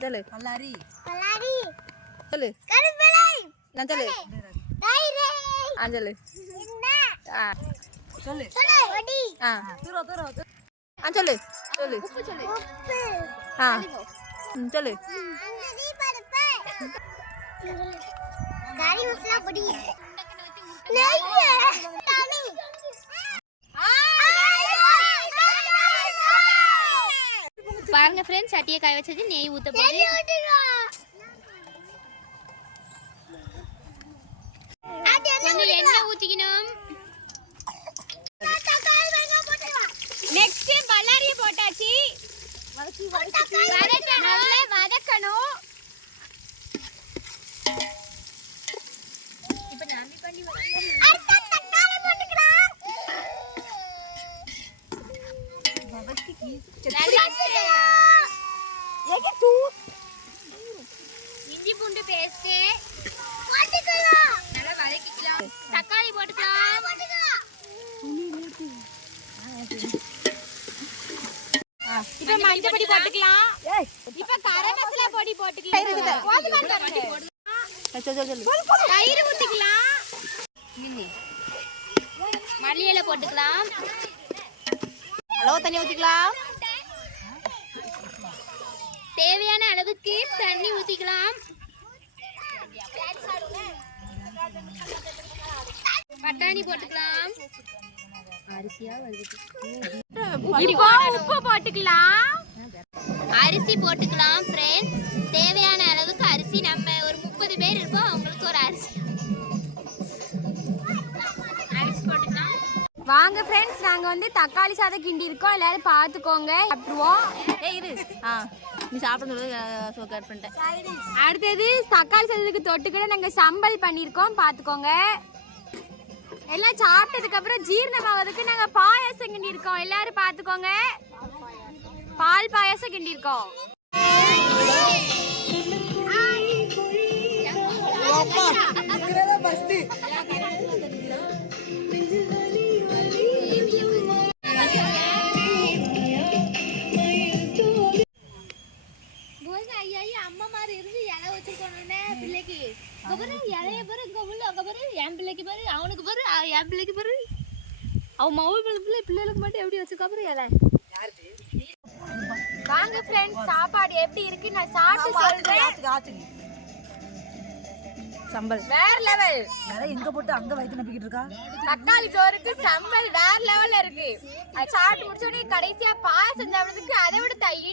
சொல்லு கல்லாரி பலாரி சொல்லு கருவேலை நான் சொல்லு தைரை ஆ சொல்லு என்ன ஆ சொல்லு சொல்லு ஒடி ஆ தூர தூர ஆ சொல்லு சொல்லு உப்பு ஆ ம், சொல்லு அங்கதி பருப்பு கறி மசாலா பொடி நெய் பாருங்க ஃப்ரெண்ட்ஸ் சட்டியை காய வச்சது நெய் ஊத்த போது. கொஞ்சம் எண்ணெய் ஊத்திக்கணும். நெக்ஸ்ட் பல்லாரிய போட்டாச்சு. நல்லா வதக்கணும். இப்ப பண்ணி இஞ்சி பூண்டு பேஸ்ட் நல்லா வதக்கிக்கலாம். தக்காளி போட்டுக்கலாம். இப்ப மஞ்சள் பொடி போட்டுக்கலாம். இப்ப கரம் மசாலா பொடி போட்டுக்கலாம். தயிர் ஊத்திக்கலாம். மல்லி இலை போட்டுக்கலாம். அளவு தண்ணி ஊற்றிக்கலாம் தேவையான அளவுக்கு தண்ணி ஊத்திக்கலாம். பட்டாணி போட்டுக்கலாம். இப்போ உப்பு போட்டுக்கலாம் அரிசி போட்டுக்கலாம் ஃப்ரெண்ட்ஸ் வாங்க ஃப்ரெண்ட்ஸ் நாங்க வந்து தக்காளி சாதம் கிண்டி இருக்கோம். எல்லாரும் பார்த்துக்கோங்க. சாப்பிடுவோம். ஏய் இரு. ஆ நீ சாப்பிட சொல்லி கட் பண்ணிட்டேன். அடுத்தது தக்காளி சாதத்துக்கு தொட்டுக்கிட நாங்க சம்பல் பண்ணியிருக்கோம். பார்த்துக்கோங்க. எல்லாம் சாப்பிட்டதுக்கு அப்புறம் ஜீரணமாவதுக்கு நாங்க பாயாசம் கிண்டி இருக்கோம் எல்லாரும் பார்த்துக்கோங்க. பால் பாயாசம் கிண்டி இருக்கோம் ஃபர்ஸ்ட் அம்மா மாதிரி இருந்து இலை வச்சிருக்கோன்னு பிள்ளைக்கு. பாரு இலைய பாரு இங்க உள்ள அங்க பாரு என் பிள்ளைக்கு பாரு அவனுக்கு பாரு என் பிள்ளைக்கு பாரு. அவன் மவு பிள்ளை பிள்ளைகளுக்கு மட்டும் எப்படி வச்சிருக்கா பாரு இலை. வாங்க ஃப்ரெண்ட்ஸ் சாப்பாடு எப்படி இருக்கு? நான் சாப்பிட்டு சொல்றேன். சம்பல். வேற லெவல் நிறைய எங்க போட்டு அங்க வயிற்று நம்பிக்கிட்டு இருக்கா? தக்காளி சோறுக்கு சம்பல் வேற லெவல்ல இருக்கு. சாப்பிட்டு முடிச்ச உடனே கடைசியா பாயாசம் சாப்பிடுறதுக்கு அதை விட தயிர்